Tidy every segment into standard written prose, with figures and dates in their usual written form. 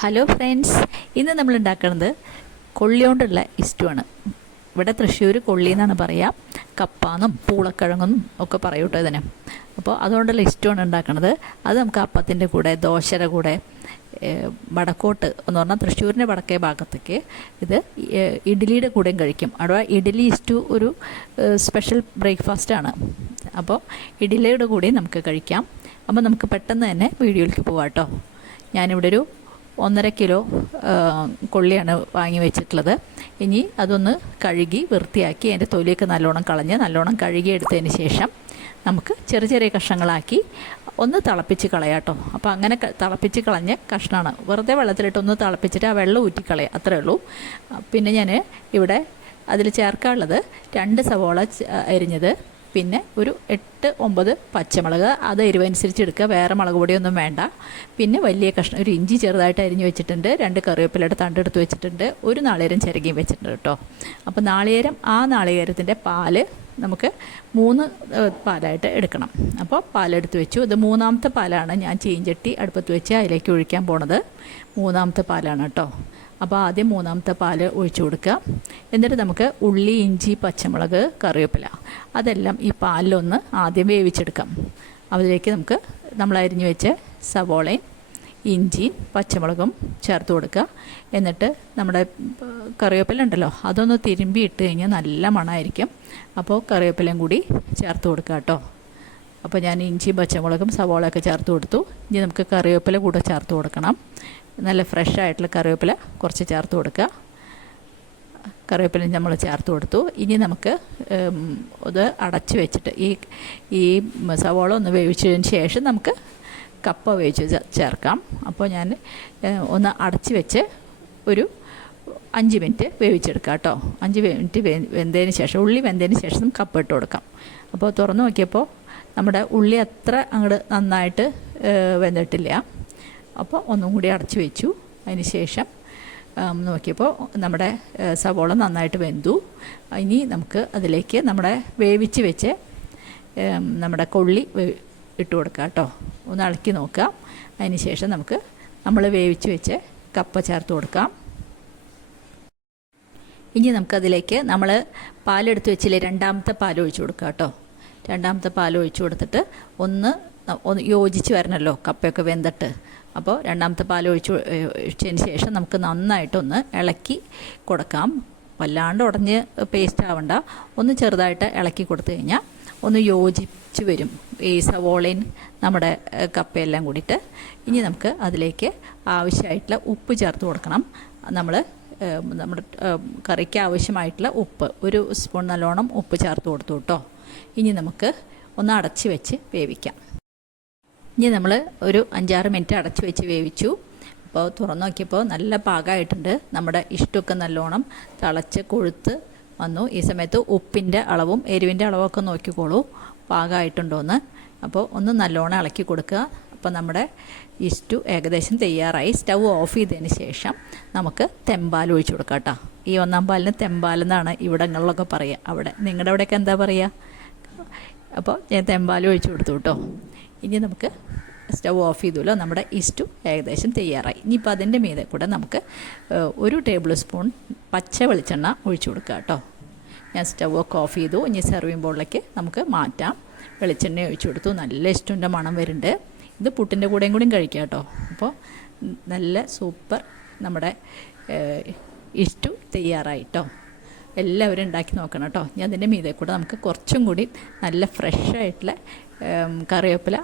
Hello friends, ഇന്ന് നമ്മൾ ഉണ്ടാക്കുന്നത് കൊള്ളി കൊണ്ടുള്ള ഇഷ്ടമാണ്. ഇവിടെ തൃശ്ശൂർ കൊള്ളി എന്നാണ് പറയുക. കപ്പാന്നും പൂളക്കിഴങ്ങെന്നും ഒക്കെ പറയും കേട്ടോ ഇതിന്. അപ്പോൾ അതുകൊണ്ടുള്ള ഇഷ്ടമാണ് ഉണ്ടാക്കുന്നത്. അത് നമുക്ക് അപ്പത്തിൻ്റെ കൂടെ, ദോശയുടെ കൂടെ, വടക്കോട്ട് എന്ന് പറഞ്ഞാൽ തൃശ്ശൂരിൻ്റെ വടക്കേ ഭാഗത്തേക്ക് ഇത് ഇഡ്ഡലിയുടെ കൂടെയും കഴിക്കും. അവിടെ ഇഡ്ഡലി ഇഷ്ടു ഒരു സ്പെഷ്യൽ ബ്രേക്ക്ഫാസ്റ്റാണ്. അപ്പോൾ ഇഡ്ഡലിയുടെ കൂടെയും നമുക്ക് കഴിക്കാം. അപ്പോൾ നമുക്ക് പെട്ടെന്ന് തന്നെ വീഡിയോയിലേക്ക് പോകാം കേട്ടോ. ഞാനിവിടെ ഒരു 1.5 കിലോ കൊള്ളിയാണ് വാങ്ങി വെച്ചിട്ടുള്ളത്. ഇനി അതൊന്ന് കഴുകി വൃത്തിയാക്കി അതിൻ്റെ തൊലിയൊക്കെ നല്ലോണം കഴുകി എടുത്തതിന് ശേഷം നമുക്ക് ചെറിയ ചെറിയ കഷ്ണങ്ങളാക്കി ഒന്ന് തിളപ്പിച്ച് കളയാം കേട്ടോ. അപ്പോൾ അങ്ങനെ തിളപ്പിച്ച് കളഞ്ഞ കഷ്ണമാണ്. വെറുതെ വെള്ളത്തിലിട്ടൊന്ന് തിളപ്പിച്ചിട്ട് ആ വെള്ളം ഊറ്റിക്കളയാം, അത്രേ ഉള്ളൂ. പിന്നെ ഞാൻ ഇവിടെ അതിൽ ചേർക്കാനുള്ളത് 2 സവോള അരിഞ്ഞത്, പിന്നെ ഒരു 8-9 പച്ചമുളക്, അത് എരിവനുസരിച്ച് എടുക്കുക, വേറെ മുളക് പൊടിയൊന്നും വേണ്ട. പിന്നെ വലിയ കഷ്ണം ഒരു ഇഞ്ചി ചെറുതായിട്ട് അരിഞ്ഞ് വെച്ചിട്ടുണ്ട്, 2 കറിവേപ്പിലയുടെ തണ്ടെടുത്ത് വെച്ചിട്ടുണ്ട്, ഒരു നാളികേരം ചിരകിയും വെച്ചിട്ടുണ്ട് കേട്ടോ. അപ്പോൾ നാളികേരത്തിൻ്റെ പാല് നമുക്ക് 3 പാലായിട്ട് എടുക്കണം. അപ്പോൾ പാലെടുത്ത് വെച്ചു. ഇത് 3ാമത്തെ പാലാണ്. ഞാൻ ചീഞ്ചട്ടി അടുപ്പത്ത് വെച്ച് അതിലേക്ക് ഒഴിക്കാൻ പോണത് 3ാമത്തെ പാലാണ് കേട്ടോ. അപ്പോൾ ആദ്യം 3ാമത്തെ പാല് ഒഴിച്ചു കൊടുക്കുക. എന്നിട്ട് നമുക്ക് ഉള്ളി, ഇഞ്ചി, പച്ചമുളക്, കറിവേപ്പില അതെല്ലാം ഈ പാലിലൊന്ന് ആദ്യം വേവിച്ചെടുക്കാം. അതിലേക്ക് നമ്മൾ അരിഞ്ഞു വെച്ച സവോളയും ഇഞ്ചിയും പച്ചമുളകും ചേർത്ത് കൊടുക്കുക. എന്നിട്ട് നമ്മുടെ കറിവേപ്പില ഉണ്ടല്ലോ, അതൊന്ന് തിരുമ്പി ഇട്ട് കഴിഞ്ഞാൽ നല്ല മണമായിരിക്കും. അപ്പോൾ കറിവേപ്പിലയും കൂടി ചേർത്ത് കൊടുക്കുക കേട്ടോ. അപ്പോൾ ഞാൻ ഇഞ്ചിയും പച്ചമുളകും സവോളയൊക്കെ ചേർത്ത് കൊടുത്തു. ഇനി നമുക്ക് കറിവേപ്പില കൂടെ ചേർത്ത് കൊടുക്കണം. നല്ല ഫ്രഷ് ആയിട്ടുള്ള കറിവേപ്പില കുറച്ച് ചേർത്ത് കൊടുക്കുക. കറിവേപ്പില നമ്മൾ ചേർത്ത് കൊടുത്തു. ഇനി നമുക്ക് അത് അടച്ച് വെച്ചിട്ട് ഈ സവോള ഒന്ന് വേവിച്ചതിന് ശേഷം നമുക്ക് കപ്പ വേവിച്ച് ചേർക്കാം. അപ്പോൾ ഞാൻ ഒന്ന് അടച്ച് വെച്ച് ഒരു 5 മിനിറ്റ് വേവിച്ചെടുക്കാം കേട്ടോ. 5 മിനിറ്റ് വെന്തതിന് ശേഷം, ഉള്ളി വെന്തതിന് ശേഷം കപ്പ ഇട്ട് കൊടുക്കാം. അപ്പോൾ തുറന്ന് നോക്കിയപ്പോൾ നമ്മുടെ ഉള്ളി അത്ര അങ്ങോട്ട് നന്നായിട്ട് വെന്തിട്ടില്ല. അപ്പോൾ ഒന്നും കൂടി അടച്ച് വെച്ചു. അതിന് ശേഷം നോക്കിയപ്പോൾ നമ്മുടെ സവോള നന്നായിട്ട് വെന്തു. ഇനി നമുക്ക് അതിലേക്ക് നമ്മുടെ വേവിച്ച് വെച്ച് നമ്മുടെ കൊള്ളി ഇട്ട് കൊടുക്കുക കേട്ടോ. ഒന്ന് ഇളക്കി നോക്കാം. അതിന് ശേഷം നമ്മൾ വേവിച്ച് വെച്ച് കപ്പ ചേർത്ത് കൊടുക്കാം. ഇനി നമുക്കതിലേക്ക് നമ്മൾ പാലെടുത്ത് വെച്ചില്ലേ, 2ാമത്തെ പാൽ ഒഴിച്ച് കൊടുക്കുക കേട്ടോ. 2ാമത്തെ പാൽ ഒഴിച്ച് കൊടുത്തിട്ട് ഒന്ന് യോജിച്ച് വരണമല്ലോ കപ്പയൊക്കെ വെന്തിട്ട്. അപ്പോൾ 2ാമത്തെ പാൽ ഒഴിച്ചതിന് ശേഷം നമുക്ക് നന്നായിട്ടൊന്ന് ഇളക്കി കൊടുക്കാം. വല്ലാണ്ട് ഉടഞ്ഞ് പേസ്റ്റ് ആവണ്ട, ഒന്ന് ചെറുതായിട്ട് ഇളക്കി കൊടുത്തു കഴിഞ്ഞാൽ ഒന്ന് യോജിച്ച് വരും ഈ സവോളയും നമ്മുടെ കപ്പയെല്ലാം കൂടിയിട്ട്. ഇനി നമുക്ക് അതിലേക്ക് ആവശ്യമായിട്ടുള്ള ഉപ്പ് ചേർത്ത് കൊടുക്കണം. നമ്മുടെ കറിക്ക് ആവശ്യമായിട്ടുള്ള ഉപ്പ്, 1 സ്പൂൺ നല്ലോണം ഉപ്പ് ചേർത്ത് കൊടുത്തു കേട്ടോ. ഇനി നമുക്ക് ഒന്ന് അടച്ച് വെച്ച് വേവിക്കാം. ഇനി നമ്മൾ ഒരു 5-6 മിനിറ്റ് അടച്ച് വെച്ച് വേവിച്ചു. അപ്പോൾ തുറന്നു നോക്കിയപ്പോൾ നല്ല പാകമായിട്ടുണ്ട്. നമ്മുടെ ഇഷ്ടമൊക്കെ നല്ലോണം തിളച്ച് കൊഴുത്ത് വന്നു. ഈ സമയത്ത് ഉപ്പിൻ്റെ അളവും എരിവിൻ്റെ അളവൊക്കെ നോക്കിക്കോളൂ പാകമായിട്ടുണ്ടോയെന്ന്. അപ്പോൾ ഒന്ന് നല്ലോണം ഇളക്കി കൊടുക്കുക. അപ്പോൾ നമ്മുടെ ഇഷ്ടു ഏകദേശം തയ്യാറായി. സ്റ്റൗ ഓഫ് ചെയ്തതിന് ശേഷം നമുക്ക് തെമ്പാൽ ഒഴിച്ചു കൊടുക്കാം കേട്ടോ. ഈ 1ാം പാലിന് തെമ്പാലെന്നാണ് ഇവിടങ്ങളിലൊക്കെ പറയുക. അവിടെ നിങ്ങളുടെ അവിടെയൊക്കെ എന്താ പറയുക? അപ്പോൾ ഞാൻ തെമ്പാൽ ഒഴിച്ചു കൊടുത്തു കേട്ടോ. ഇനി നമുക്ക് സ്റ്റൗ ഓഫ് ചെയ്തുല്ലോ. നമ്മുടെ ഇസ്റ്റു ഏകദേശം തയ്യാറായി. ഇനിയിപ്പോൾ അതിൻ്റെ മീതെ കൂടെ നമുക്ക് 1 ടേബിൾ സ്പൂൺ പച്ച വെളിച്ചെണ്ണ ഒഴിച്ചു കൊടുക്കുക കേട്ടോ. ഞാൻ സ്റ്റൗ ഒക്കെ ഓഫ് ചെയ്തു. ഇനി സെർവിങ് ബോളിലേക്ക് നമുക്ക് മാറ്റാം. വെളിച്ചെണ്ണ ഒഴിച്ചു കൊടുത്തു. നല്ല ഇഷ്ടൻ്റെ മണം വരുന്നുണ്ട്. ഇത് പുട്ടിൻ്റെ കൂടെയും കൂടിയും കഴിക്കാം കേട്ടോ. അപ്പോൾ നല്ല സൂപ്പർ നമ്മുടെ ഇഷ്ടു തയ്യാറായിട്ടോ. എല്ലാവരും ഉണ്ടാക്കി നോക്കണം കേട്ടോ. ഇനി അതിൻ്റെ മീതെ കൂടെ നമുക്ക് കുറച്ചും കൂടി നല്ല ഫ്രഷായിട്ടുള്ള കറിവേപ്പില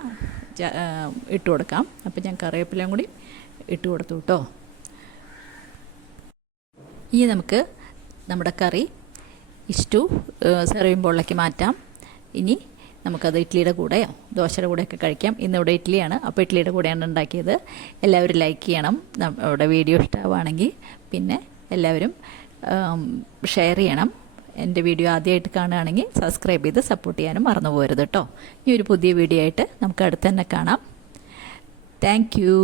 ഇട്ട് കൊടുക്കാം. അപ്പോൾ ഞാൻ കറിവേപ്പിലയും കൂടി ഇട്ട് കൊടുത്തു കേട്ടോ. ഇനി നമുക്ക് നമ്മുടെ കറി ഇഷ്ടു സെർവിങ് ബോളിലേക്ക് മാറ്റാം. ഇനി നമുക്കത് ഇഡ്ഡലിയുടെ കൂടെയോ ദോശയുടെ കൂടെയൊക്കെ കഴിക്കാം. ഇന്നിവിടെ ഇഡ്ഡലിയാണ്, അപ്പോൾ ഇഡ്ഡലിയുടെ കൂടെയാണ് ഉണ്ടാക്കിയത്. എല്ലാവരും ലൈക്ക് ചെയ്യണം. നമ്മുടെ വീഡിയോ ഇഷ്ടമാവുകയാണെങ്കിൽ പിന്നെ എല്ലാവരും ഷെയർ ചെയ്യണം. എൻ്റെ വീഡിയോ ആദ്യമായിട്ട് കാണുകയാണെങ്കിൽ സബ്സ്ക്രൈബ് ചെയ്ത് സപ്പോർട്ട് ചെയ്യാനും മറന്നു പോകരുത് കേട്ടോ. ഇനി ഒരു പുതിയ വീഡിയോ ആയിട്ട് നമുക്ക് അടുത്ത് തന്നെ കാണാം. Thank you.